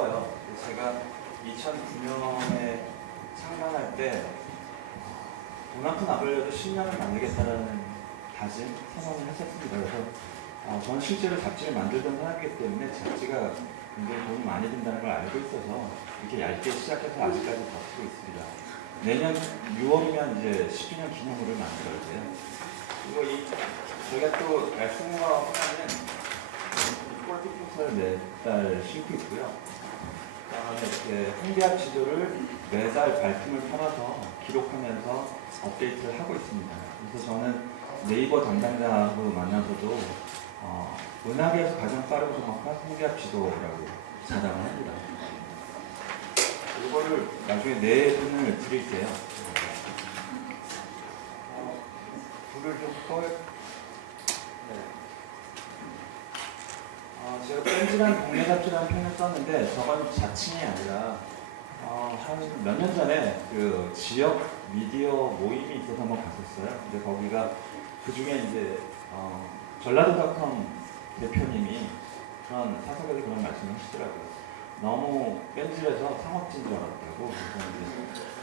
넓어요. 제가 2009년에 창간할 때 돈 한 푼 안 벌려도 10년을 만들겠다라는 다짐, 선언을 했었습니다. 그래서 저는 실제로 잡지를 만들던 사람이기 때문에 잡지가 굉장히 돈이 많이 든다는 걸 알고 있어서 이렇게 얇게 시작해서 아직까지 버티고 있습니다. 내년 6월이면 이제 10주년 기념물을 만들어야 돼요. 그리고 저희가 또 F공과 하나는 폴티포스를 매달 싣고 있고요. 그다음에 이렇게 홍대학 지도를 매달 발품을 팔아서 기록하면서 업데이트를 하고 있습니다. 그래서 저는 네이버 담당자하고 만나서도 은하계에서 가장 빠르고 정확한 홍대학 지도라고 자랑을 합니다. 이거를 나중에 네 분을 드릴게요. 불을 좀 꺼요. 네. 제가 뺀지란 동네 잡지라는 표현을 썼는데 저건 자칭이 아니라 한 몇 년 전에 그 지역 미디어 모임이 있어서 한번 갔었어요. 근데 거기가 그 중에 이제 전라도닷컴 대표님이 그런 사석에서 그런 말씀을 하시더라고요. 너무 뺀질해서 상업진 줄 알았다고. 그래서 이제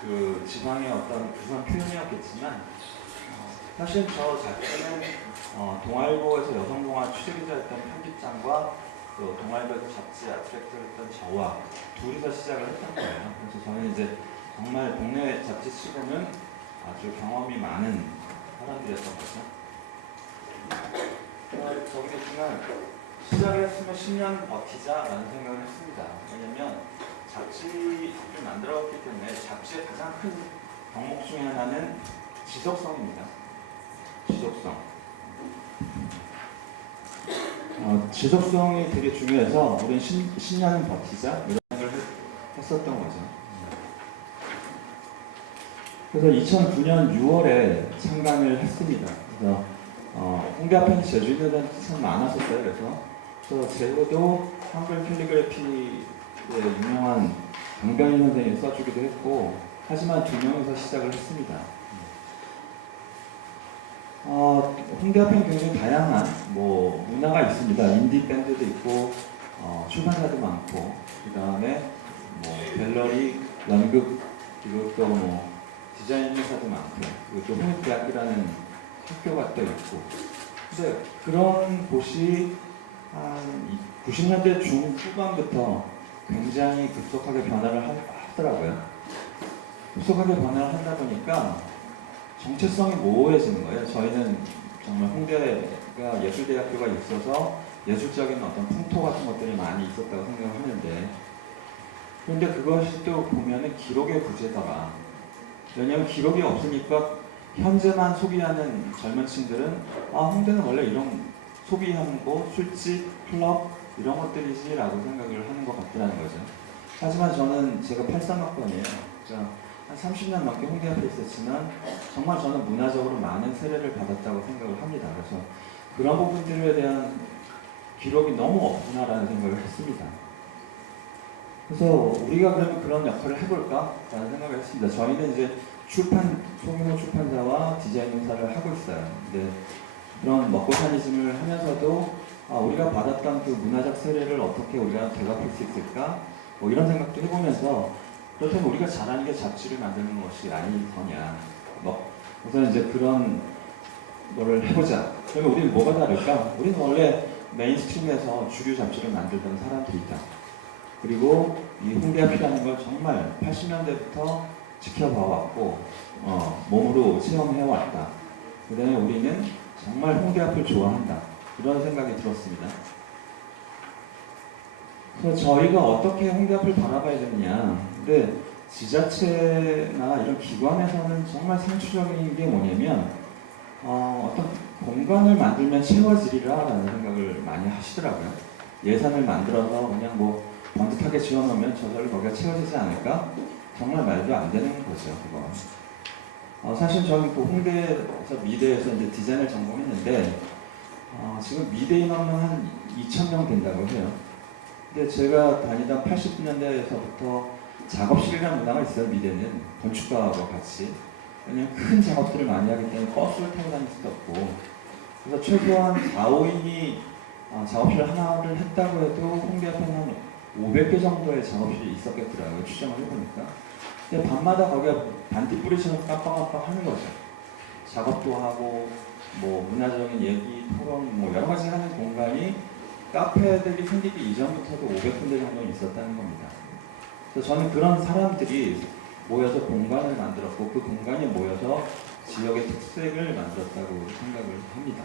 그 지방의 어떤 부산 표현이었겠지만 사실 저 자체는 동아일보에서 여성동화 취재기자였던 편집장과 또 동아일보에서 잡지 아트랙터를 했던 저와 둘이서 시작을 했던 거예요. 그래서 저는 이제 정말 동네 잡지 치고는 아주 경험이 많은 사람들이었던 거죠. 저기겠지만 시작을 했으면 10년 버티자라는 생각을 했습니다. 왜냐면 잡지를 만들었기 때문에 잡지의 가장 큰 덕목 중에 하나는 지속성입니다. 지속성. 지속성이 되게 중요해서 우리는 10년은 버티자 이런 생각을 했었던 거죠. 그래서 2009년 6월에 창간을 했습니다. 그래서 홍대 앞에는 제주 있는 데는 참 많았었어요. 그래서 제주도 한글 캘리그래피의 유명한 강변희 선생님이 써주기도 했고, 하지만 두 명이서 시작을 했습니다. 홍대 앞에는 굉장히 다양한 문화가 있습니다. 인디 밴드도 있고, 출판사도 많고, 그 다음에 갤러리, 연극, 그리고 또 디자인 회사도 많고, 그리고 또 홍익대학교라는 학교가 또 있고. 근데 그런 곳이 한 90년대 중후반부터 굉장히 급속하게 변화를 하더라고요. 급속하게 변화를 하다 보니까 정체성이 모호해지는 거예요. 저희는 정말 홍대가 예술대학교가 있어서 예술적인 어떤 풍토 같은 것들이 많이 있었다고 생각을 하는데, 그런데 그것이 또 보면은 기록의 부재더라. 왜냐하면 기록이 없으니까 현재만 소비하는 젊은 층들은 홍대는 원래 이런 소비하는 곳, 술집, 클럽 이런 것들이지라고 생각을 하는 것 같다는 거죠. 하지만 제가 83학번이에요. 한 30년 넘게 홍대 앞에 있었지만 정말 저는 문화적으로 많은 세례를 받았다고 생각을 합니다. 그래서 그런 부분들에 대한 기록이 너무 없구나라는 생각을 했습니다. 그래서 우리가 그러면 그런 역할을 해볼까라는 생각을 했습니다. 저희는 이제 소규모 출판사와 디자인 회사를 하고 있어요. 근데 그런 먹고사니즘을 하면서도 우리가 받았던 그 문화적 세례를 어떻게 우리가 되갚을 수 있을까? 이런 생각도 해보면서 그렇다면 우리가 잘하는 게 잡지를 만드는 것이 아니더냐. 우선 이제 그런 거를 해보자. 그러면 우리는 뭐가 다를까? 우리는 원래 메인스트림에서 주류 잡지를 만들던 사람들이다. 그리고 이 홍대 앞이라는 걸 정말 80년대부터 지켜봐왔고 몸으로 체험해왔다. 그 다음에 우리는 정말 홍대 앞을 좋아한다. 이런 생각이 들었습니다. 그래서 저희가 어떻게 홍대 앞을 바라봐야 되느냐. 근데 지자체나 이런 기관에서는 정말 상투적인 게 뭐냐면 어떤 공간을 만들면 채워지리라라는 생각을 많이 하시더라고요. 예산을 만들어서 그냥 번듯하게 지어놓으면 저절로 거기가 채워지지 않을까? 정말 말도 안 되는 거죠, 그거. 사실 저는 홍대에서 미대에서 이제 디자인을 전공했는데 지금 미대 인원은 한 2,000명 된다고 해요. 근데 제가 다니던 80년대에서부터 작업실이라는 문화가 있어요. 미대는 건축가하고 같이. 왜냐면 큰 작업들을 많이 하기 때문에 버스를 타고 다닐 수도 없고, 그래서 최소한 4, 5인이 작업실 하나를 했다고 해도 홍대 앞에는 500개 정도의 작업실이 있었겠더라고요. 추정을 해보니까. 근데 밤마다 거기가 반딧불이처럼 깜빡깜빡 하는 거죠. 작업도 하고 뭐 문화적인 얘기, 토론 뭐 여러 가지 하는 공간이 카페들이 생기기 이전부터도 500군데 정도 있었다는 겁니다. 그래서 저는 그런 사람들이 모여서 공간을 만들었고 그 공간이 모여서 지역의 특색을 만들었다고 생각을 합니다.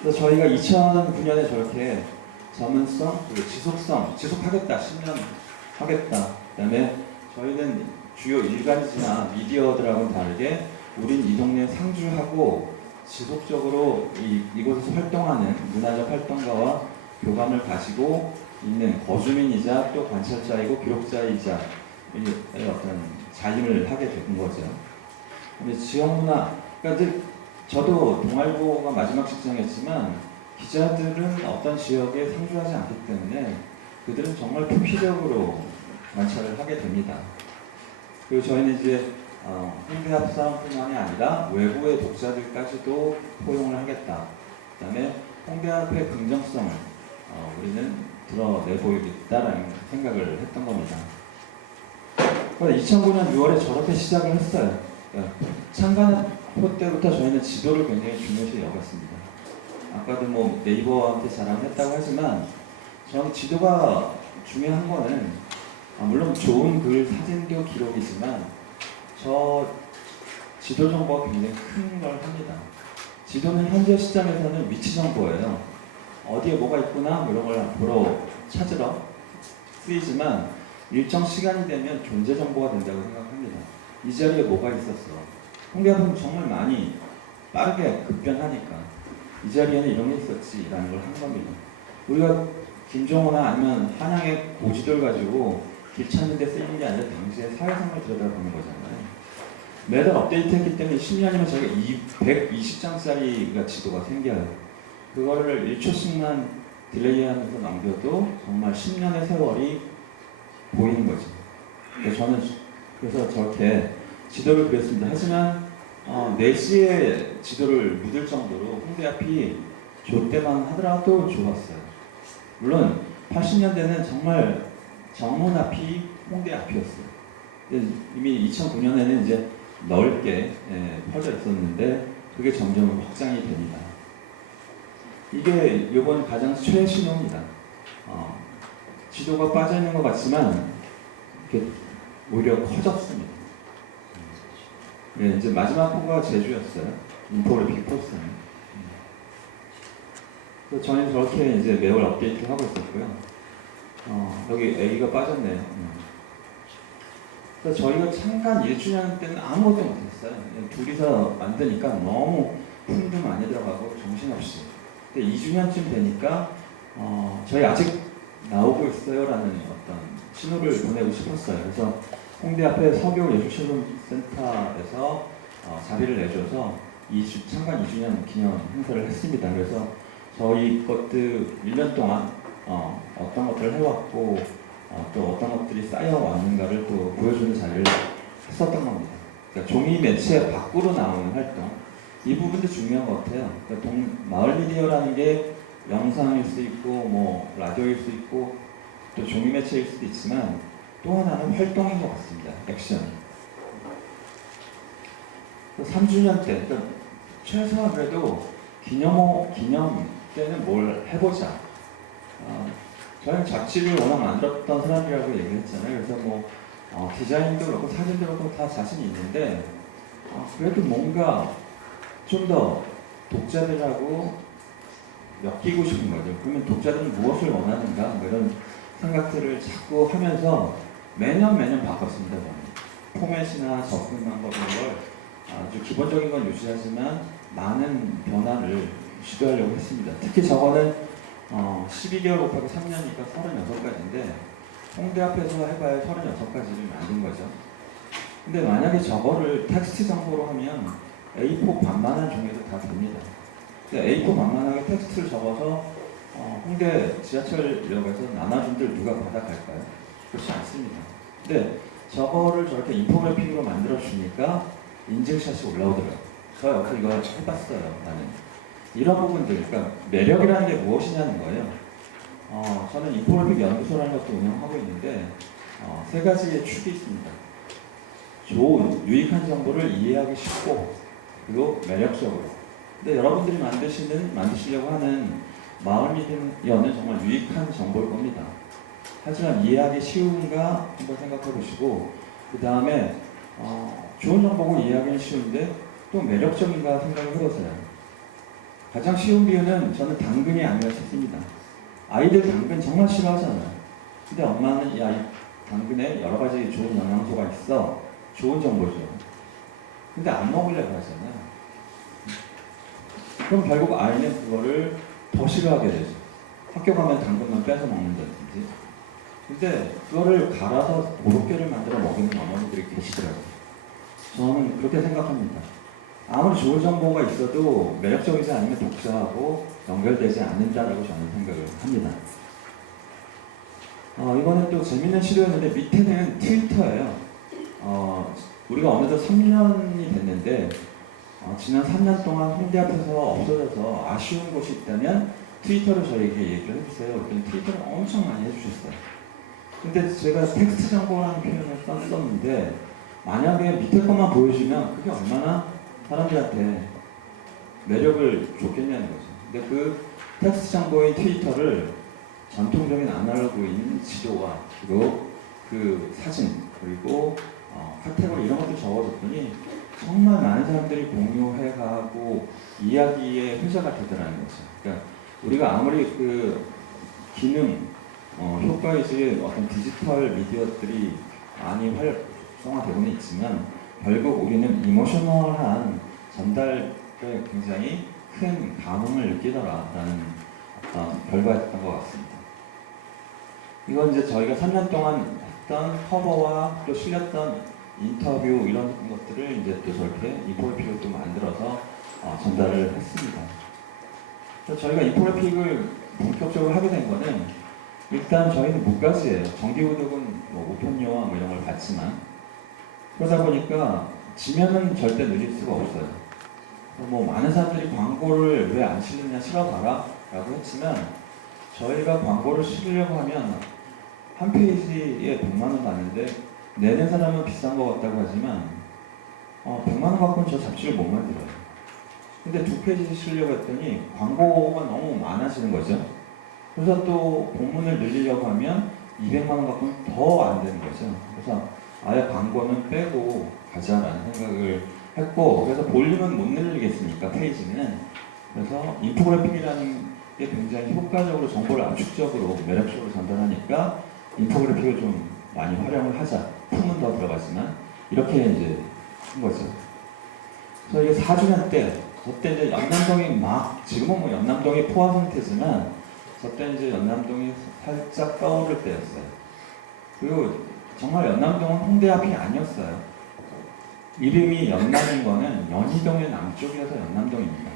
그래서 저희가 2009년에 저렇게 전문성, 그리고 지속성, 지속하겠다, 10년 하겠다. 그 다음에 저희는 주요 일간지나 미디어들하고는 다르게 우린 이 동네에 상주하고 지속적으로 이곳에서 활동하는 문화적 활동가와 교감을 가지고 있는 거주민이자 또 관찰자이고 기록자이자 어떤 자임을 하게 된 거죠. 근데 지역문화, 그러니까 저도 동아일보가 마지막 직장이었지만 기자들은 어떤 지역에 상주하지 않기 때문에 그들은 정말 표피적으로 관찰을 하게 됩니다. 그리고 저희는 이제 홍대 앞 사람뿐만이 아니라 외부의 독자들까지도 포용을 하겠다. 그 다음에 홍대 앞의 긍정성을 우리는 드러내보이겠다라는 생각을 했던 겁니다. 2009년 6월에 저렇게 시작을 했어요. 창간호 때부터 저희는 지도를 굉장히 중요시 여겼습니다. 아까도 뭐 네이버한테 자랑했다고 하지만 저는 지도가 중요한 거는 물론 좋은 글, 사진도 기록이지만 저 지도 정보가 굉장히 큰 걸 합니다. 지도는 현재 시점에서는 위치 정보예요. 어디에 뭐가 있구나 이런 걸 보러 찾으러 쓰이지만 일정 시간이 되면 존재 정보가 된다고 생각합니다. 이 자리에 뭐가 있었어. 홍대는 정말 많이 빠르게 급변하니까 이 자리에는 이런 게 있었지라는 걸 한 겁니다. 우리가 김종호나 아니면 한양의 고지들 가지고 길 찾는 데 쓰이는 게 아니라 당시의 사회상을 들여다보는 거잖아요. 매달 업데이트했기 때문에 10년이면 저희가 120장짜리가 지도가 생겨요. 그거를 1초씩만 딜레이하면서 남겨도 정말 10년의 세월이 보이는 거죠. 저는 그래서 저렇게 지도를 그렸습니다. 하지만 4시에 지도를 믿을 정도로 홍대 앞이 좁대만 하더라도 좋았어요. 물론 80년대는 정말 정문 앞이 홍대 앞이었어요. 이미 2009년에는 이제 넓게 퍼져 있었는데 그게 점점 확장이 됩니다. 이게 이번 가장 최신호입니다. 지도가 빠져 있는 것 같지만 이렇게 오히려 커졌습니다. 이제 마지막 호가 제주였어요. 인포그래픽 포스는. 그래서 저는 저렇게 이제 매월 업데이트를 하고 있었고요. 여기 A가 빠졌네요. 그래서 저희가 창간 1주년 때는 아무것도 못했어요. 둘이서 만드니까 너무 힘도 많이 들어가고 정신없이. 근데 2주년쯤 되니까 저희 아직 나오고 있어요 라는 어떤 신호를 보내고 싶었어요. 그래서 홍대 앞에 서교예술체험센터에서 자리를 내줘서 창간 2주년 기념 행사를 했습니다. 그래서 저희 것들 1년 동안 어떤 것들을 해왔고 또 어떤 것들이 쌓여왔는가를 또 보여주는 자리를 했었던 겁니다. 그러니까 종이 매체 밖으로 나오는 활동, 이 부분도 중요한 것 같아요. 그러니까 마을 미디어라는 게 영상일 수 있고 뭐 라디오일 수 있고 또 종이 매체일 수도 있지만 또 하나는 활동인 것 같습니다. 액션. 3주년 때, 그러니까 최소한 그래도 기념 때는 뭘 해보자. 저희는 잡지를 워낙 만들었던 사람이라고 얘기했잖아요. 그래서 뭐 디자인도 그렇고 사진도 그렇고 다 자신이 있는데 그래도 뭔가 좀 더 독자들하고 엮이고 싶은 거죠. 그러면 독자들은 무엇을 원하는가 뭐 이런 생각들을 자꾸 하면서 매년 바꿨습니다. 저는. 포맷이나 접근 방법 이런 걸 아주 기본적인 건 유지하지만 많은 변화를 시도하려고 했습니다. 특히 저거는 12개월 곱하기 3년이니까 36가지인데 홍대 앞에서 해봐야 36가지를 만든 거죠. 근데 만약에 저거를 텍스트 정보로 하면 A4 반만한 종이도 다 됩니다. 근데 A4 반만하게 텍스트를 적어서 홍대 지하철역에서 나눠준들 누가 받아갈까요? 그렇지 않습니다. 근데 저거를 저렇게 인포그래픽으로 만들어주니까 인증샷이 올라오더라고요. 저 여기서 이거 해봤어요. 나는. 이런 부분들, 그러니까 매력이라는 게 무엇이냐는 거예요. 저는 인포그래픽 연구소라는 것도 운영하고 있는데 세 가지의 축이 있습니다. 좋은, 유익한 정보를 이해하기 쉽고 그리고 매력적으로. 근데 여러분들이 만드시려고 하는 마을미디어는 정말 유익한 정보일 겁니다. 하지만 이해하기 쉬운가 한번 생각해 보시고 그 다음에 좋은 정보고 이해하기는 쉬운데 또 매력적인가 생각을 해보세요. 가장 쉬운 비유는 저는 당근이 아니라 싶습니다. 아이들 당근 정말 싫어하잖아요. 근데 엄마는 야, 이 당근에 여러 가지 좋은 영양소가 있어. 좋은 정보죠. 근데 안 먹으려고 하잖아요. 그럼 결국 아이는 그거를 더 싫어하게 되죠. 학교 가면 당근만 뺏어 먹는다든지. 근데 그거를 갈아서 고로케를 만들어 먹이는 어머니들이 계시더라고요. 저는 그렇게 생각합니다. 아무리 좋은 정보가 있어도 매력적이지 않으면 독자하고 연결되지 않는다라고 저는 생각을 합니다. 이번에 또 재밌는 시도였는데 밑에는 트위터예요. 우리가 어느덧 3년이 됐는데 지난 3년 동안 홍대 앞에서 없어져서 아쉬운 곳이 있다면 트위터로 저에게 얘기를 해주세요. 그랬더니 트위터를 엄청 많이 해주셨어요. 근데 제가 텍스트 정보라는 표현을 썼는데 만약에 밑에 것만 보여주면 그게 얼마나 사람들한테 매력을 줬겠냐는 거죠. 근데 그 텍스트 정보인 트위터를 전통적인 아날로그인 지도와 그리고 그 사진 그리고 카테고리 이런 것들 적어줬더니 정말 많은 사람들이 공유해가고 이야기의 회자가 되더라는 거죠. 그러니까 우리가 아무리 그 기능, 효과이지 어떤 디지털 미디어들이 많이 활성화되고는 있지만 결국 우리는 이모셔널한 전달에 굉장히 큰 감흥을 느끼더라라는 결과였던 것 같습니다. 이건 이제 저희가 3년 동안 했던 커버와 또 실렸던 인터뷰 이런 것들을 이제 또 저렇게 인포그래픽을 또 만들어서 전달을 했습니다. 그래서 저희가 인포그래픽을 본격적으로 하게 된 거는 일단 저희는 무가지예요. 정기구독은 뭐 우편료와 뭐 이런 걸 받지만 그러다 보니까 지면은 절대 늘릴 수가 없어요. 뭐 많은 사람들이 광고를 왜 안 실느냐 실어봐라 라고 했지만 저희가 광고를 실으려고 하면 한 페이지에 100만 원 받는데 내는 사람은 비싼 것 같다고 하지만 100만 원 갖고는 저 잡지를 못 만들어요. 근데 2페이지 실려고 했더니 광고가 너무 많아지는 거죠. 그래서 또 본문을 늘리려고 하면 200만 원 갖고는 더 안 되는 거죠. 그래서 아예 광고는 빼고 가자라는 생각을 했고 그래서 볼륨은 못 늘리겠으니까 페이지는 그래서 인포그래픽이라는 게 굉장히 효과적으로 정보를 압축적으로 매력적으로 전달하니까 인포그래픽을 좀 많이 활용을 하자. 품은 더 들어가지만 이렇게 이제 한 거죠. 그래서 이게 4주년 때 그때 이제 연남동이 지금은 뭐 연남동이 포화 상태지만 그때 이제 연남동이 살짝 떠오를 때였어요. 그리고 정말 연남동은 홍대 앞이 아니었어요. 이름이 연남인 거는 연희동의 남쪽이어서 연남동입니다.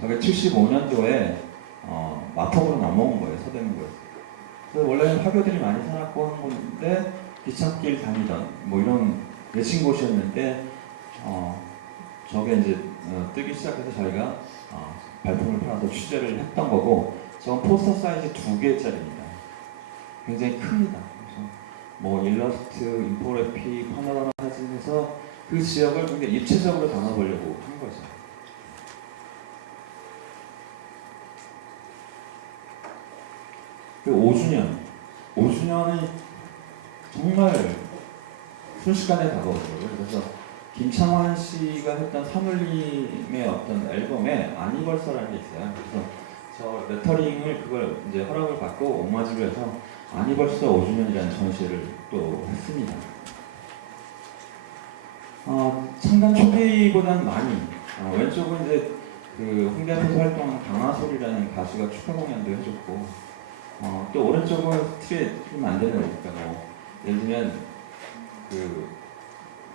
저게 75년도에 마포구로 넘어온 거예요. 서대문구에서. 그래서 원래는 화교들이 많이 살았고 한 곳인데 기찻길 다니던 뭐 이런 외진 곳이었는데 저게 이제 뜨기 시작해서 저희가 발품을 팔아서 취재를 했던 거고 저건 포스터 사이즈 2개짜리입니다. 굉장히 큽니다. 그래서 뭐 일러스트, 인포그래픽, 파노라마 사진에서 그 지역을 굉장히 입체적으로 담아보려고 한 거죠. 그 5주년이 정말 순식간에 다가오더라고요. 그래서 김창완 씨가 했던 사물림의 어떤 앨범에 아니벌서라는 게 있어요. 그래서 저 레터링을 그걸 이제 허락을 받고 오마주를 해서 아니벌서 5주년이라는 전시를 또 했습니다. 창단 초기보다는 많이 왼쪽은 이제 그 홍대 앞에서 활동한 강하솔이라는 가수가 축하 공연도 해줬고 또 오른쪽은 스트릿 만드는 거니까 뭐 예를 들면 그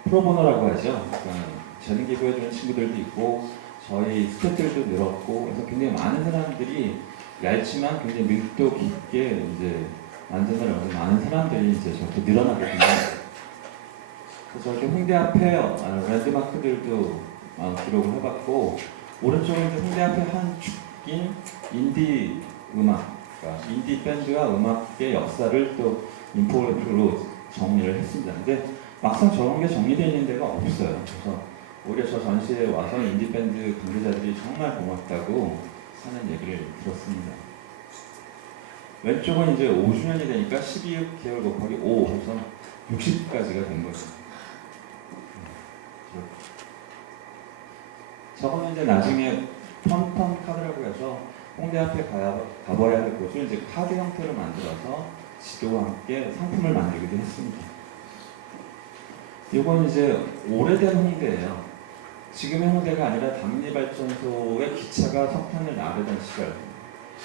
프로보노라고 하죠. 그러니까 재능 기부해주는 친구들도 있고 저희 스태프들도 늘었고 그래서 굉장히 많은 사람들이 얇지만 굉장히 밀도 깊게 이제 만드느라고 많은 사람들이 이제 저렇게 늘어나거든요. 그래서 저렇게 홍대 앞에 랜드마크들도 기록을 해봤고 오른쪽은 이제 홍대 앞에 한 축인 인디 음악 그러니까 인디 밴드와 음악의 역사를 또 인포그래픽으로 정리를 했습니다. 근데 막상 저런 게 정리되어 있는 데가 없어요. 그래서 오히려 저 전시회에 와서 인디 밴드 관계자들이 정말 고맙다고 하는 얘기를 들었습니다. 왼쪽은 이제 5주년이 되니까 12개월 곱하기 5 해서 60까지가 된 거죠. 저거는 이제 나중에 펀펀 카드라고 해서 홍대 앞에 가봐야 할 곳을 이제 카드 형태로 만들어서 지도와 함께 상품을 만들기도 했습니다. 이건 이제 오래된 홍대예요. 지금의 홍대가 아니라 담리발전소의 기차가 석탄을 나르던 시절,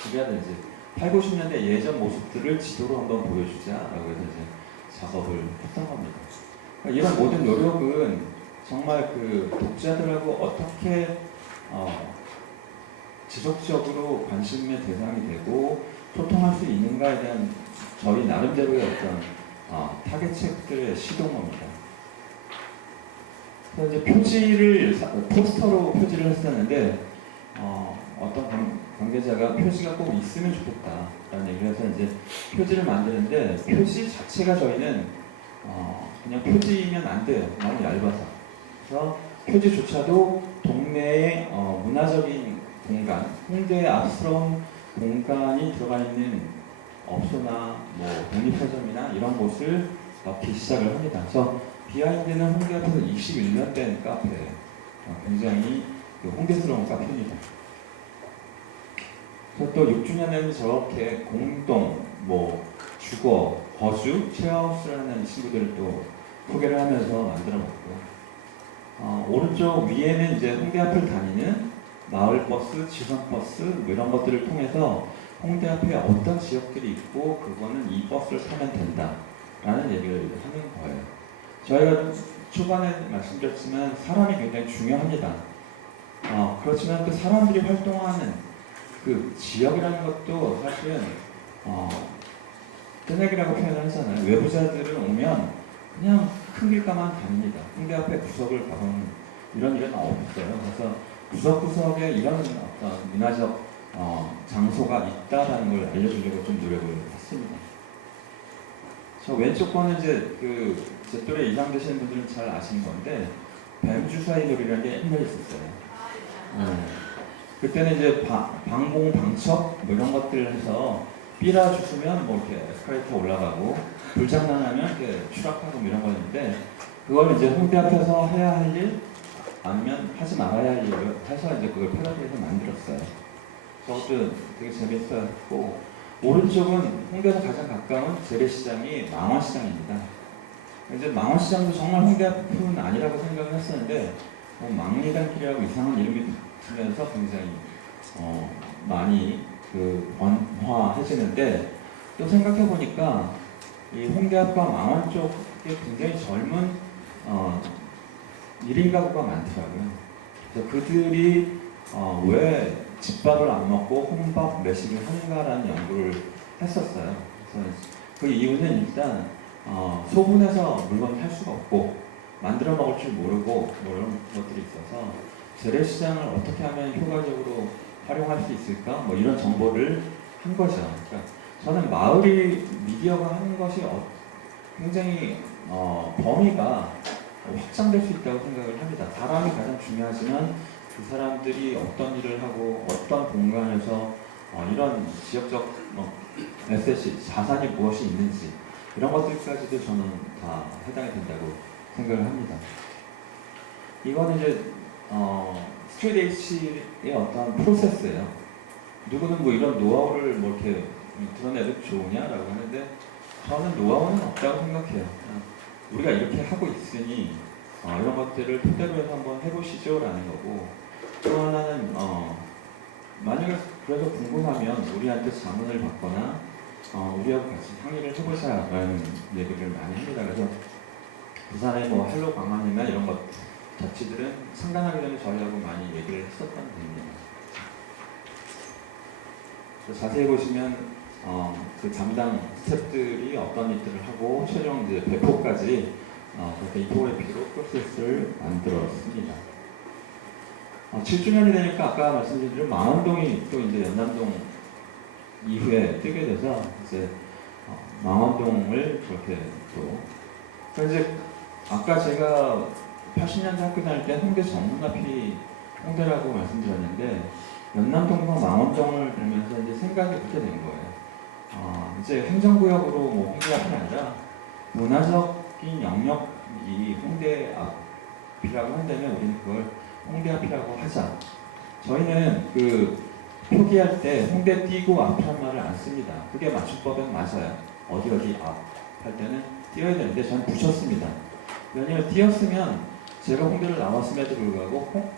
그래야 되지 8, 90년대 예전 모습들을 지도로 한번 보여주자라고 해서 이제 작업을 했던 겁니다. 그러니까 이런 모든 노력은 정말 그 독자들하고 어떻게 지속적으로 관심의 대상이 되고 소통할 수 있는가에 대한 저희 나름대로의 어떤 타겟책들의 시도입니다. 그래서 이제 표지를 포스터로 표지를 했었는데 어떤 관계자가 표지가 꼭 있으면 좋겠다라는 얘기를 해서 이제 표지를 만드는데 표지 자체가 저희는 그냥 표지면 안 돼요. 너무 얇아서. 그래서 표지조차도 동네의 문화적인 공간, 홍대의 아스러운 공간이 들어가 있는 업소나 뭐 독립서점이나 이런 곳을 넣기 시작을 합니다. 그래서 비하인드는 홍대 앞에서 21년 된 카페예요. 굉장히 홍대스러운 카페입니다. 그래서 또 6주년에는 저렇게 공동, 뭐 주거, 거주, 쉐어하우스라는 친구들을 또 소개를 하면서 만들어봤고요. 오른쪽 위에는 이제 홍대 앞을 다니는 마을버스, 지선버스 뭐 이런 것들을 통해서 홍대 앞에 어떤 지역들이 있고 그거는 이 버스를 타면 된다라는 얘기를 하는 거예요. 저희가 초반에 말씀드렸지만 사람이 굉장히 중요합니다. 그렇지만 그 사람들이 활동하는 그 지역이라는 것도 사실은 뜨내기라고 표현을 하잖아요. 외부자들은 오면 그냥 큰 길가만 다닙니다. 홍대 앞에 구석을 가보는 이런 일은 없어요. 그래서 구석구석에 이런 어떤 문화적 장소가 있다라는 걸 알려주려고 좀 노력을 했습니다. 저 왼쪽 거는 이제 제 또래 이상 되시는 분들은 잘 아시는 건데 뱀주사위 놀이라는 게 옛날에 있었어요. 그때는 이제 방공, 방척 뭐 이런 것들을 해서 삐라 주스면 뭐 이렇게 에스컬레이터 올라가고 불장난하면 이렇게 추락하고 뭐 이런 거였는데 그걸 이제 홍대 앞에서 해야 할 일 아니면 하지 말아야 할 일을 해서 이제 그걸 패러디해서 만들었어요. 저것도 되게 재밌었고 오른쪽은 홍대에서 가장 가까운 재래시장이 망원시장입니다. 이제 망원시장도 정말 홍대 앞은 아니라고 생각을 했었는데 망리단길이라고 이상한 이름이 붙으면서 굉장히 많이 번화해지는데 또 생각해 보니까 이 홍대 앞과 망원 쪽에 굉장히 젊은 1인 가구가 많더라고요. 그래서 그들이 왜 집밥을 안 먹고 혼밥 매식을 하는가라는 연구를 했었어요. 그래서 그 이유는 일단 소분해서 물건을 살 수가 없고 만들어 먹을 줄 모르고 뭐 이런 것들이 있어서 재래시장을 어떻게 하면 효과적으로 활용할 수 있을까? 뭐 이런 정보를 한 거죠. 그러니까 저는 마을이 미디어가 하는 것이 굉장히 범위가 확장될 수 있다고 생각을 합니다. 사람이 가장 중요하지만 그 사람들이 어떤 일을 하고 어떤 공간에서 이런 지역적 에셋이 자산이 무엇이 있는지 이런 것들까지도 저는 다 해당이 된다고 생각을 합니다. 이거는 이제 스트레이트 H의 어떤 프로세스예요. 누구는 뭐 이런 노하우를 뭐 이렇게 드러내도 좋으냐라고 하는데 저는 노하우는 없다고 생각해요. 우리가 이렇게 하고 있으니 이런 것들을 토대로 해서 한번 해보시죠라는 거고 또 하나는 만약에 그래서 궁금하면 우리한테 자문을 받거나 우리하고 같이 상의를 해보자라는 얘기를 많이 합니다. 그래서 부산의 뭐 헬로 광안이나 이런 것 자치들은 상관하기 전에 저희하고 많이 얘기를 했었던 분입니다. 자세히 보시면 그 담당 스태프들이 어떤 일들을 하고 최종 이제 배포까지 그렇게 인포그래픽으로 프로세스를 만들었습니다. 7주년이 되니까 아까 말씀드린 망원동이 또 이제 연남동 이후에 뜨게 돼서 이제 망원동을 그렇게 또 이제 아까 제가 80년대 학교 다닐 때 홍대 전문 앞이 홍대라고 말씀드렸는데 연남동과 망원동을 보면서 이제 생각이 그렇게 된 거예요. 이제 행정구역으로 뭐 홍대 앞이 아니라 문화적인 영역이 홍대 앞이라고 한다면 우리는 그걸 홍대 앞이라고 하자. 저희는 그 표기할 때 홍대 띄고 앞이란 말을 안 씁니다. 그게 맞춤법은 맞아요. 어디 앞 할 때는 띄어야 되는데 저는 붙였습니다. 왜냐하면 띄었으면 제가 홍대를 나왔음에도 불구하고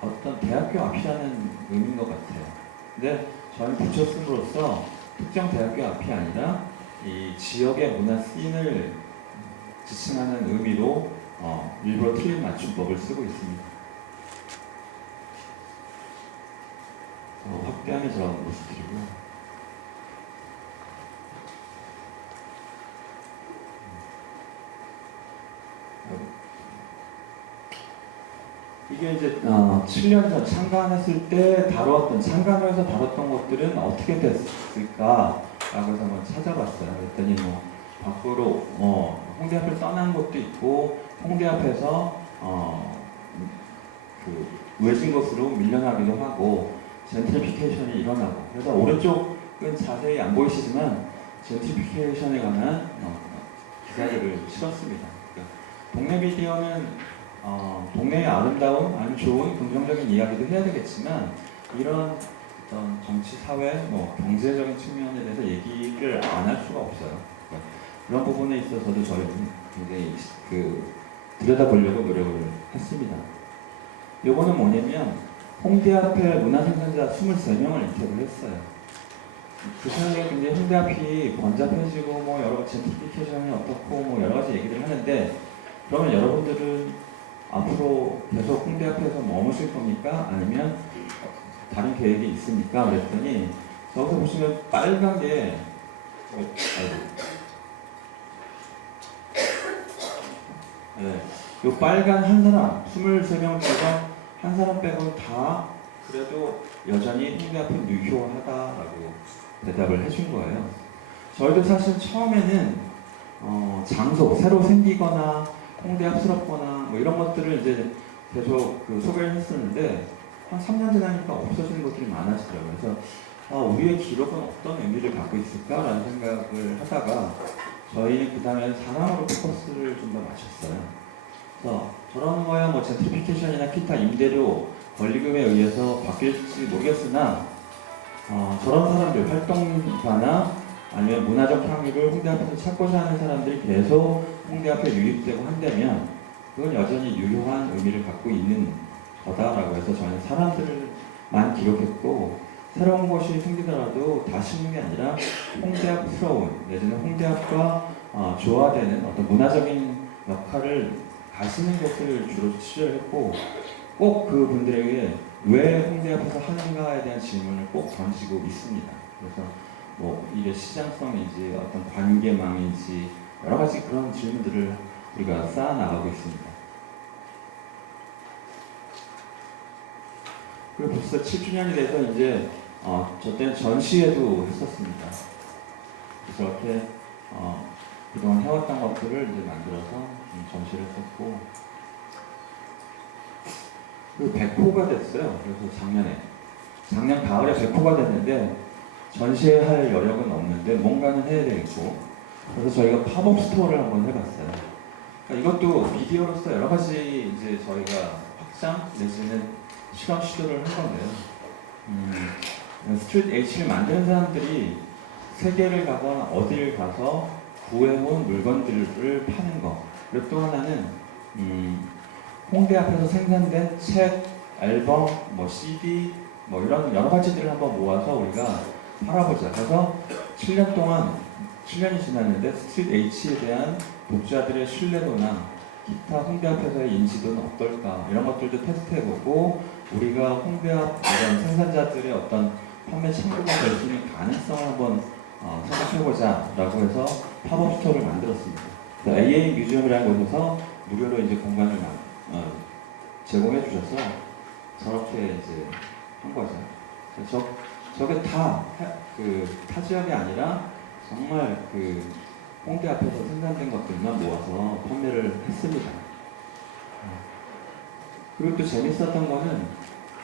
어떤 대학교 앞이라는 의미인 것 같아요. 근데 저는 붙였음으로써 특정 대학교 앞이 아니라 이 지역의 문화 씬을 지칭하는 의미로 일부러 틀린 맞춤법을 쓰고 있습니다. 확대하면 저런 모습들이고요. 이게 이제 7년 전 창간했을 때 창간호에서 다뤘던 것들은 어떻게 됐을까라고 해서 한번 찾아봤어요. 그랬더니 뭐 밖으로 홍대 앞을 떠난 것도 있고 홍대 앞에서 그 외진 곳으로 밀려나기도 하고 젠트리피케이션이 일어나고 그래서 오른쪽은 자세히 안 보이시지만 젠트리피케이션에 관한 기사들을 실었습니다. 그러니까 동네 미디어는 동네의 아름다움, 아니면 좋은 긍정적인 이야기도 해야 되겠지만 이런 어떤 정치, 사회, 뭐 경제적인 측면에 대해서 얘기를 안 할 수가 없어요. 그러니까 그런 부분에 있어서도 저희는 굉장히 들여다보려고 노력을 했습니다. 요거는 뭐냐면 홍대 앞에 문화생산자 23명을 인터뷰를 했어요. 그 사이에 굉장히 홍대 앞이 번잡해지고 뭐 여러 가지 젠트리피케이션이 어떻고 뭐 여러 가지 얘기를 하는데 그러면 여러분들은 앞으로 계속 홍대 앞에서 머무실 겁니까? 아니면 다른 계획이 있습니까? 그랬더니 저기서 보시면 빨간 게 요 빨간 한 사람 23명 중에서 한 사람 빼고는 다 그래도 여전히 홍대 앞은 유효하다라고 대답을 해준 거예요. 저희도 사실 처음에는 장소 새로 생기거나 홍대 앞스럽거나 뭐 이런 것들을 이제 계속 소개를 했었는데 한 3년 지나니까 없어지는 것들이 많아지더라고요. 그래서 우리의 기록은 어떤 의미를 갖고 있을까라는 생각을 하다가 저희는 그 다음에 사람으로 포커스를 좀 더 맞췄어요. 그래서 저런 거야 뭐 젠트리피케이션이나 기타 임대료 권리금에 의해서 바뀔지 모르겠으나 저런 사람들 활동가나 아니면 문화적 향유를 홍대 앞에서 찾고자 하는 사람들이 계속 홍대 앞에 유입되고 한다면 그건 여전히 유효한 의미를 갖고 있는 거다라고 해서 저는 사람들만 기록했고 새로운 곳이 생기더라도 다 심는 게 아니라 홍대 앞스러운 내지는 홍대 앞과 조화되는 어떤 문화적인 역할을 가시는 곳을 주로 취재를 했고 꼭 그분들에게 왜 홍대 앞에서 하는가에 대한 질문을 꼭 던지고 있습니다. 그래서 뭐 이게 시장성인지 어떤 관계망인지 여러 가지 그런 질문들을 우리가 쌓아 나가고 있습니다. 그리고 벌써 7주년이 돼서 이제 저 때는 전시회도 했었습니다. 그래서 이렇게 그동안 해왔던 것들을 이제 만들어서 전시를 했었고 그리고 100호가 됐어요. 그래서 작년 가을에 100호가 됐는데 전시할 여력은 없는데 뭔가는 해야 되겠고 그래서 저희가 팝업 스토어를 한번 해봤어요. 그러니까 이것도 미디어로서 여러 가지 이제 저희가 확장 내지는 실험 시도를 한 건데요. 스트리트 H를 만드는 사람들이 세계를 가거나 어디를 가서 구해온 물건들을 파는 거. 그리고 또 하나는 홍대 앞에서 생산된 책, 앨범, 뭐 CD, 뭐 이런 여러 가지들을 한번 모아서 우리가 팔아보자. 그래서 7년이 지났는데 스트리트 H에 대한 독자들의 신뢰도나 기타 홍대 앞에서의 인지도는 어떨까 이런 것들도 테스트해보고 우리가 홍대 앞 이런 생산자들의 어떤 판매 창구가 될 수 있는 가능성을 한번 생각해보자 라고 해서 팝업 스토어를 만들었습니다. AA 뮤지엄이라는 곳에서 무료로 이제 공간을 제공해 주셔서 저렇게 이제 한 거죠. 저게 다 타 지역이 아니라 정말 그 홍대 앞에서 생산된 것들만 모아서 판매를 했습니다. 그리고 또 재밌었던 거는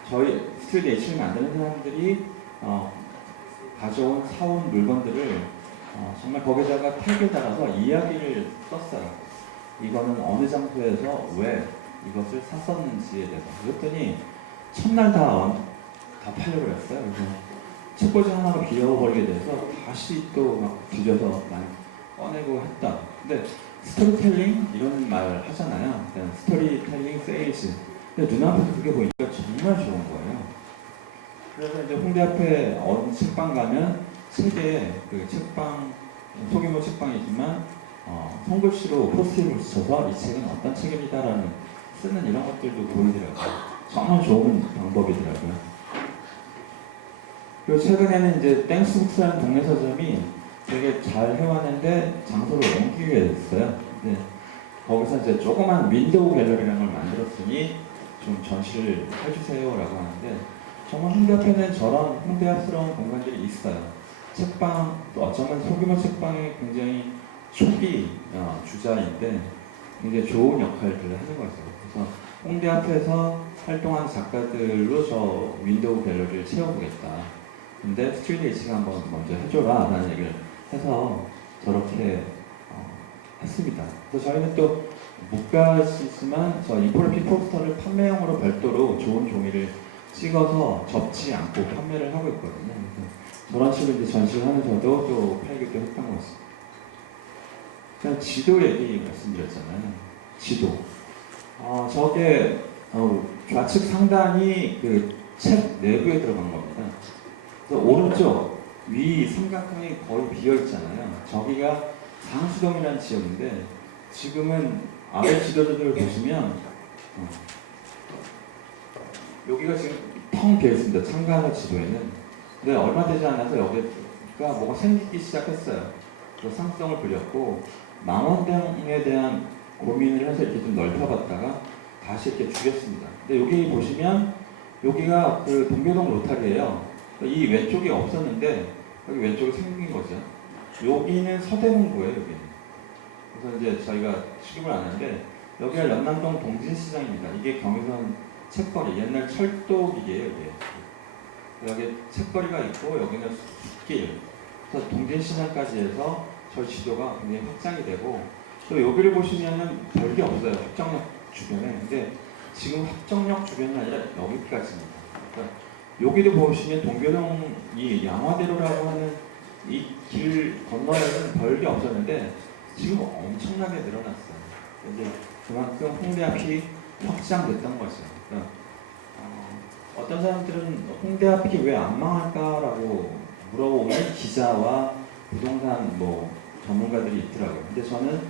저희 스트리트 H를 만드는 사람들이 가져온 사온 물건들을 정말 거기다가 태그에 달아서 이야기를 썼어요. 이거는 어느 장소에서 왜 이것을 샀었는지에 대해서. 그랬더니 첫날 다 팔려고 했어요. 그래서 책꽂이 하나가 비어버리게 돼서 다시 또 막 뒤져서 많이 꺼내고 했다. 근데 스토리텔링 이런 말 하잖아요. 스토리텔링 세일즈. 근데 눈앞에서 그게 보니까 정말 좋은 거예요. 그래서 이제 홍대 앞에 어느 책방 가면 책에 그 책방 소규모 책방이지만 손글씨로 포스트잇을 붙여서 이 책은 어떤 책입니다라는 쓰는 이런 것들도 보이더라고요. 정말 좋은 방법이더라고요. 그리고 최근에는 이제 땡스북스라는 동네 서점이 되게 잘 해왔는데 장소를 옮기게 됐어요. 근데 거기서 이제 조그만 윈도우 갤러리라는 걸 만들었으니 좀 전시를 해주세요라고 하는데 정말 홍대 앞에는 저런 홍대합스러운 공간들이 있어요. 책방, 어쩌면 소규모 책방이 굉장히 초기 주자인데 굉장히 좋은 역할들을 하는 거죠. 그래서 홍대 앞에서 활동하는 작가들로 저 윈도우 갤러리를 채워보겠다. 근데 스트리트 H가 한번 먼저 해줘라 라는 얘기를 해서 저렇게 했습니다. 그래서 저희는 또 못 가시지만 저 인포그래픽 포스터를 판매용으로 별도로 좋은 종이를 찍어서 접지 않고 판매를 하고 있거든요. 그래서 저런 식으로 이제 전시를 하면서도 또 팔기도 했던 것 같습니다. 그냥 지도 얘기 말씀드렸잖아요. 지도. 저게 좌측 상단이 그 책 내부에 들어간 겁니다. 그래서 오른쪽 위 삼각형이 거의 비어 있잖아요. 저기가 상수동이라는 지역인데 지금은 아래 지도자들을 보시면 여기가 지금 텅 비어 있습니다. 참가하는 지도에는. 근데 얼마 되지 않아서 여기가 뭐가 생기기 시작했어요. 그래서 상수동을 불렸고 망원동에 대한 고민을 해서 이렇게 좀 넓혀봤다가 다시 이렇게 죽였습니다. 근데 여기 보시면 여기가 그 동교동 로타리예요. 이 왼쪽이 없었는데 여기 왼쪽이 생긴 거죠. 여기는 서대문구예요. 여기는. 그래서 이제 저희가 출입을 안 하는데 여기가 연남동 동진시장입니다. 이게 경의선 책거리, 옛날 철도기계예요. 이게. 여기 책거리가 있고 여기는 숲길. 그래서 동진시장까지 해서 저희 지도가 굉장히 확장이 되고 또 여기를 보시면은 별게 없어요. 합정역 주변에. 근데 지금 합정역 주변은 아니라 여기까지입니다. 그러니까 여기도 보시면 동교동 이 양화대로라고 하는 이 길 건너에는 별게 없었는데 지금 엄청나게 늘어났어요. 이제 그만큼 홍대 앞이 확장됐던 거죠. 그러니까 어떤 사람들은 홍대 앞이 왜 안 망할까라고 물어보는 기자와 부동산 전문가들이 있더라고요. 근데 저는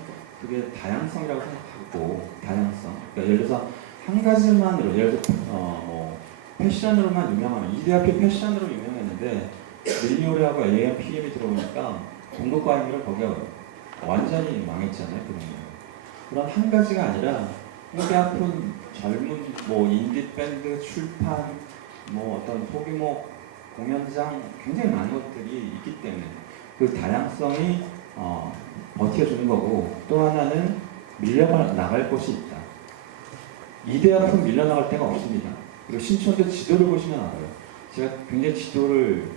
그게 다양성이라고 생각하고 다양성. 그러니까 예를 들어서 한 가지만으로 예를 들어 패션으로만 유명하면 이대 앞이 패션으로 유명했는데 밀리오레하고 AM, PM이 들어오니까 동독과 임미로 거기가 완전히 망했잖아요. 그런 한 가지가 아니라 홍대 앞은 젊은 인디 밴드, 출판, 어떤 소규모 공연장 굉장히 많은 것들이 있기 때문에 그 다양성이 버텨주는 거고 또 하나는 밀려나갈 곳이 있다. 이대 앞은 밀려나갈 데가 없습니다. 그리고 신촌도 지도를 보시면 알아요. 제가 굉장히 지도를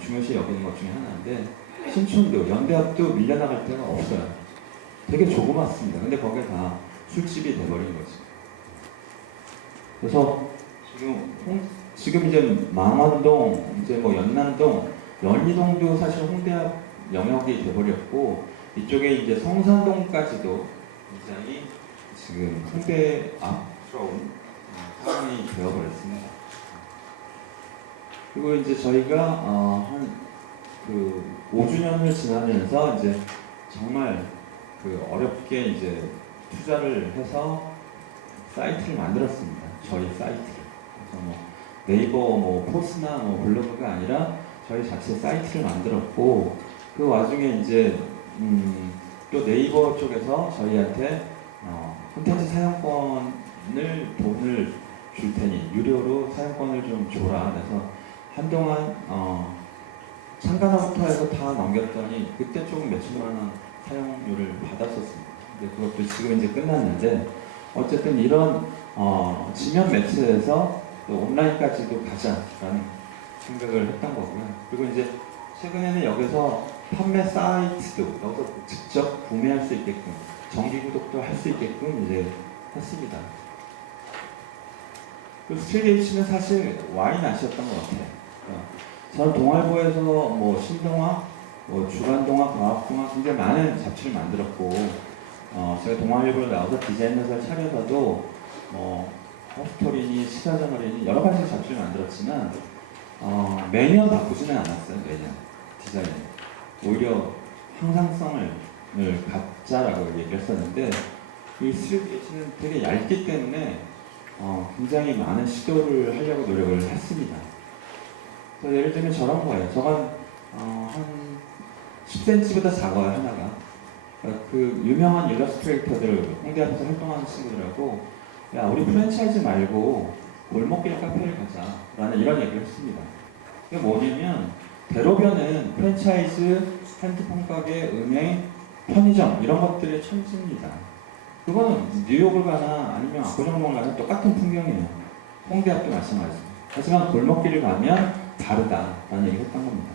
중요시 여기는 것 중에 하나인데 신촌도 연대 앞도 밀려나갈 데가 없어요. 되게 조그맣습니다. 근데 거기에 다 술집이 돼버린 거지. 그래서 지금 이제 망원동, 이제 연남동, 연희동도 사실 홍대 앞 영역이 돼버렸고 이쪽에 이제 성산동까지도 굉장히 지금 홍대 앞스러운 상황이 되어버렸습니다. 그리고 이제 저희가 한 5주년을 지나면서 이제 정말 어렵게 이제 투자를 해서 사이트를 만들었습니다. 저희 사이트를. 그래서 네이버, 포스나 블로그가 아니라 저희 자체 사이트를 만들었고 그 와중에 이제 또 네이버 쪽에서 저희한테 콘텐츠 사용권을 돈을 줄 테니 유료로 사용권을 좀 줘라. 그래서 한동안 상가나부터 해서 다 넘겼더니 그때 조금 몇천만 원 사용료를 받았었습니다. 근데 그것도 지금 이제 끝났는데 어쨌든 이런 지면 매체에서 또 온라인까지도 가자라는 생각을 했던 거고요. 그리고 이제 최근에는 여기서 판매 사이트도 여기서 직접 구매할 수 있게끔 정기 구독도 할 수 있게끔 이제 했습니다. 그 스트레이트는 사실 와인아시였던 것 같아요. 저는 동아일보에서 뭐 신동아, 뭐 주간동아, 과학동아 굉장히 많은 잡지를 만들었고 제가 동아일보를 나와서 디자인회사를 차려서도 허스토리니 시사저널이니 여러 가지 잡지를 만들었지만 매년 바꾸지는 않았어요. 매년 디자인 오히려 항상성을 갖자라고 얘기했었는데 이 스트레이트는 되게 얇기 때문에 굉장히 많은 시도를 하려고 노력을 했습니다. 예를 들면 저런 거예요. 저건 한 10cm보다 작아요, 하나가. 그 유명한 일러스트레이터들, 홍대 앞에서 활동하는 친구들하고 야, 우리 프랜차이즈 말고 골목길 카페를 가자 라는 이런 얘기를 했습니다. 그게 뭐냐면 대로변은 프랜차이즈, 핸드폰 가게, 은행, 편의점 이런 것들의 천지입니다. 그거는 뉴욕을 가나 아니면 압구정동을 가나 똑같은 풍경이에요. 홍대 앞도 마찬가지입니다. 하지만 골목길을 가면 다르다라는 얘기를 했던 겁니다.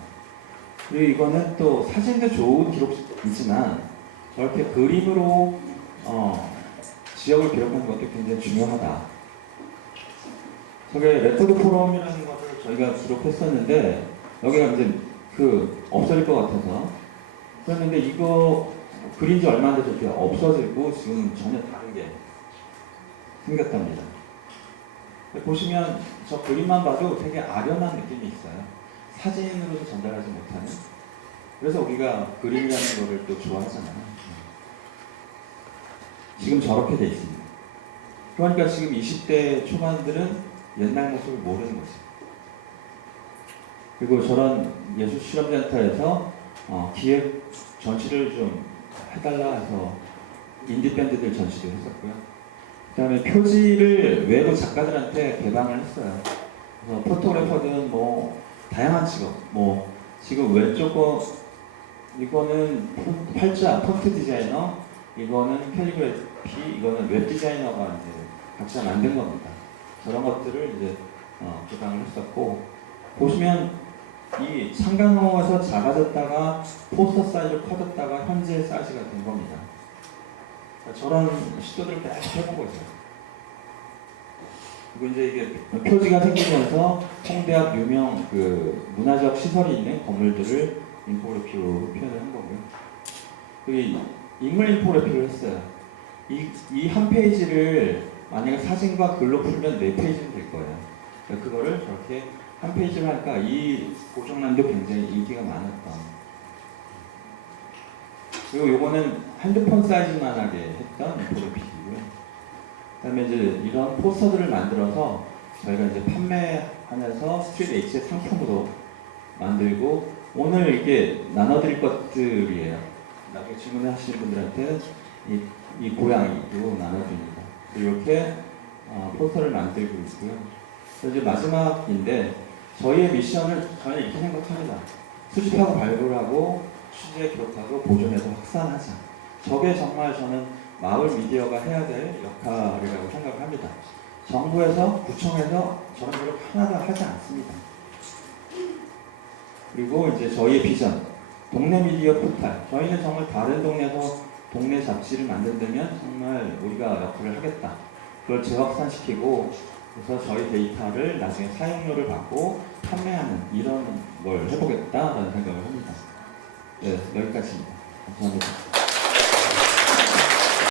그리고 이거는 또 사진도 좋은 기록이지만 저렇게 그림으로 지역을 기록하는 것도 굉장히 중요하다. 저게 레코드 포럼이라는 것을 저희가 기록했었는데 여기가 이제 없어질 것 같아서 그랬는데 이거 그린 지 얼마 안 돼서 이렇게 없어지고 지금 전혀 다르게 생겼답니다. 보시면 저 그림만 봐도 되게 아련한 느낌이 있어요. 사진으로도 전달하지 못하는. 그래서 우리가 그림이라는 거를 또 좋아하잖아요. 지금 저렇게 돼 있습니다. 그러니까 지금 20대 초반들은 옛날 모습을 모르는 거죠. 그리고 저런 예술실험센터에서 기획 전시를 좀 해달라 해서 인디밴드들 전시도 했었고요. 그 다음에 표지를 외부 작가들한테 개방을 했어요. 그래서 포토그래퍼든 뭐 다양한 직업, 뭐 지금 왼쪽 거 이거는 팔자 폰트 디자이너, 이거는 캘리그래피, 이거는 웹 디자이너가 이제 각자 만든 겁니다. 저런 것들을 이제 개방을 했었고 보시면 이 상강호에서 작아졌다가 포스터 사이즈를 커졌다가 현재 사이즈가 된 겁니다. 저런 시도들을 계속 해보고 있어요. 그리고 이제 이게 표지가 생기면서 홍대앞 유명 문화적 시설이 있는 건물들을 인포그래피로 표현을 한 거고요. 그리고 인물 인포그래피를 했어요. 이 한 페이지를 만약에 사진과 글로 풀면 4페이지는 될 거예요. 그거를 저렇게 한 페이지를 하니까 이 고정란도 굉장히 인기가 많았던. 그리고 요거는 핸드폰 사이즈만하게 했던 인포그래픽이고요. 그 다음에 이제 이런 포스터들을 만들어서 저희가 이제 판매하면서 스트리트 H의 상품으로 만들고 오늘 이렇게 나눠드릴 것들이에요. 나중에 질문하시는 분들한테는 이 고양이도 나눠줍니다. 이렇게 포스터를 만들고 있고요. 그래서 이제 마지막인데 저희의 미션을 저는 이렇게 생각합니다. 수집하고 발굴하고 취재 기록하고 보존해서 확산하자. 저게 정말 저는 마을 미디어가 해야 될 역할이라고 생각을 합니다. 정부에서 구청에서 저런 노력 하나도 하지 않습니다. 그리고 이제 저희의 비전, 동네 미디어 포탈. 저희는 정말 다른 동네에서 동네 잡지를 만든다면 정말 우리가 역할을 하겠다. 그걸 재확산시키고 그래서 저희 데이터를 나중에 사용료를 받고 판매하는 이런 걸 해보겠다라는 생각을 합니다. 네, 여기까지입니다. 감사합니다.